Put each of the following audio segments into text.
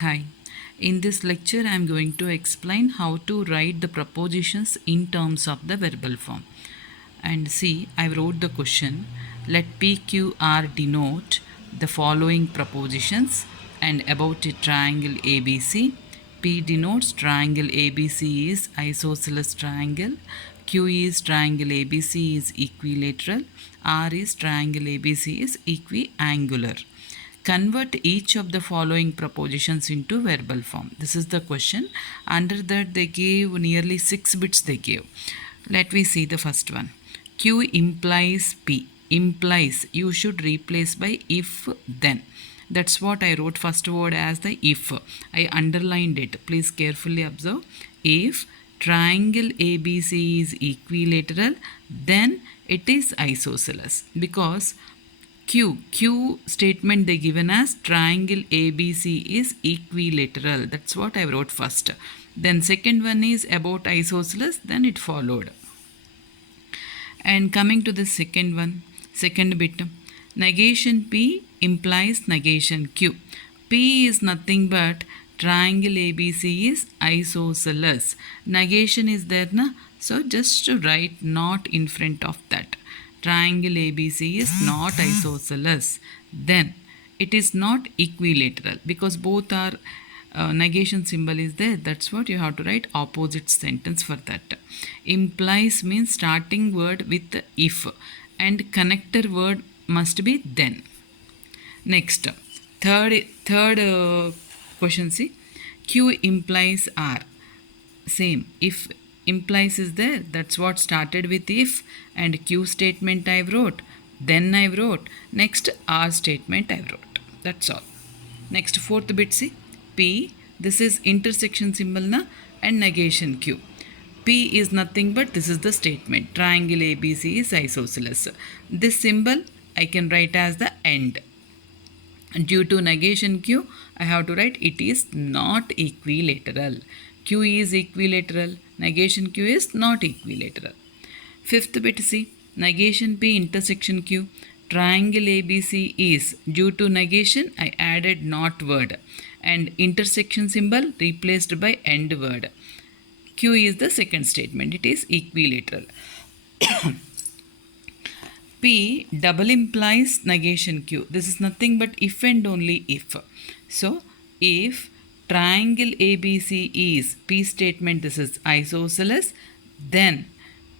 Hi. In this lecture, I am going to explain how to write the propositions in terms of the verbal form. And see, I wrote the question. Let PQR denote the following propositions and about a triangle ABC. P denotes triangle ABC is isosceles triangle. Q is triangle ABC is equilateral. R is triangle ABC is equiangular. Convert each of the following propositions into verbal form. This is the question. Under that they gave nearly 6 bits they gave. Let me see the first one. Q implies P. Implies you should replace by if then. That's what I wrote first word as the if. I underlined it. Please carefully observe. If triangle ABC is equilateral, then it is isosceles, because Q statement they given as triangle ABC is equilateral. That's what I wrote first. Then second one is about isosceles, then it followed. And coming to the second one, second bit, negation P implies negation Q. P is nothing but triangle ABC is isosceles. Negation is there, na? So just to write not in front of that. Triangle ABC is not isosceles. Then it is not equilateral, because both are negation symbol is there. That's what you have to write opposite sentence for that. Implies means starting word with if and connector word must be then. Next, third question, see, Q implies R. Same, if implies is there, that's what started with if, and Q statement I wrote, then I wrote, next R statement I wrote. That's all. Next, fourth bit, see, P, this is intersection symbol na, and negation Q. P is nothing but this is the statement, triangle ABC is isosceles. This symbol I can write as the end. Due to negation Q, I have to write it is not equilateral. Q is equilateral, negation Q is not equilateral. Fifth bit, see, negation P intersection Q. Triangle ABC is, due to negation I added not word, and intersection symbol replaced by end word. Q is the second statement, it is equilateral. P double implies negation Q. This is nothing but if and only if. So, if triangle ABC is P statement, this is isosceles, then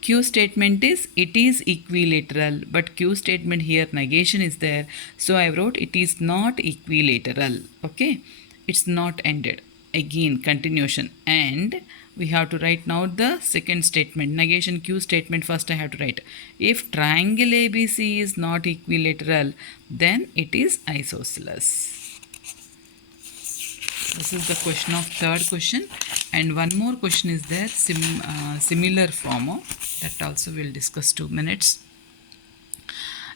Q statement is it is equilateral, but Q statement here negation is there. So, I wrote it is not equilateral. Okay, it's not ended. Again, continuation, and we have to write now the second statement, negation Q statement. First I have to write, if triangle ABC is not equilateral, then it is isosceles. This is the question of third question, and one more question is there, similar form, that also we'll discuss 2 minutes.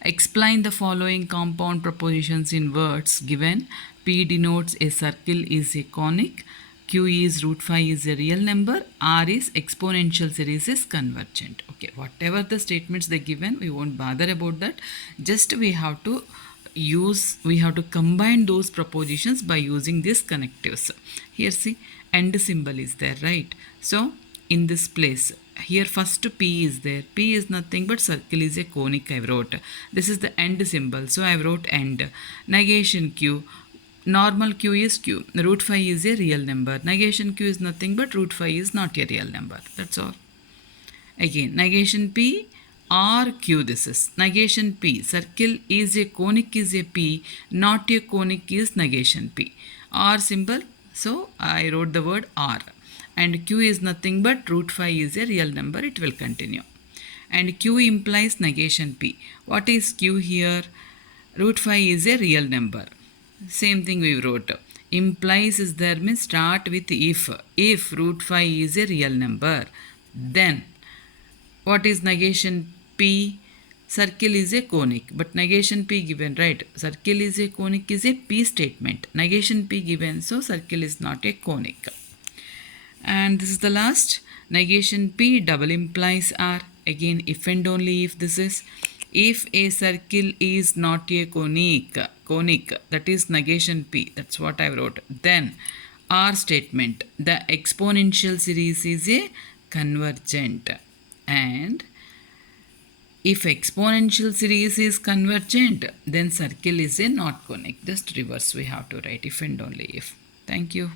Explain the following compound propositions in words given. P denotes a circle is a conic, Q is root 5 is a real number, R is exponential series is convergent. Okay, whatever the statements they given, we won't bother about that. Just we have to combine those propositions by using these connectives. Here see, and symbol is there, right? So in this place, here first P is there. P is nothing but circle is a conic I wrote. This is the end symbol, so I wrote end. Negation Q. Normal Q is Q. Root 5 is a real number. Negation Q is nothing but root 5 is not a real number. That's all. Again, negation P or Q, this is. Negation P. Circle is a conic is a P. Not a conic is negation P. R symbol. So, I wrote the word R. And Q is nothing but root 5 is a real number. It will continue. And Q implies negation P. What is Q here? Root 5 is a real number. Same thing we wrote. Implies is there, means start with if. If root 5 is a real number, then what is negation P? Circle is a conic, but negation P given, right? Circle is a conic is a P statement. Negation P given, so circle is not a conic. And this is the last. Negation P double implies R. Again, if and only if this is. If a circle is not a conic, that is negation P, that's what I wrote. Then R statement, the exponential series is a convergent. And if exponential series is convergent, then circle is a not conic. Just reverse we have to write, if and only if. Thank you.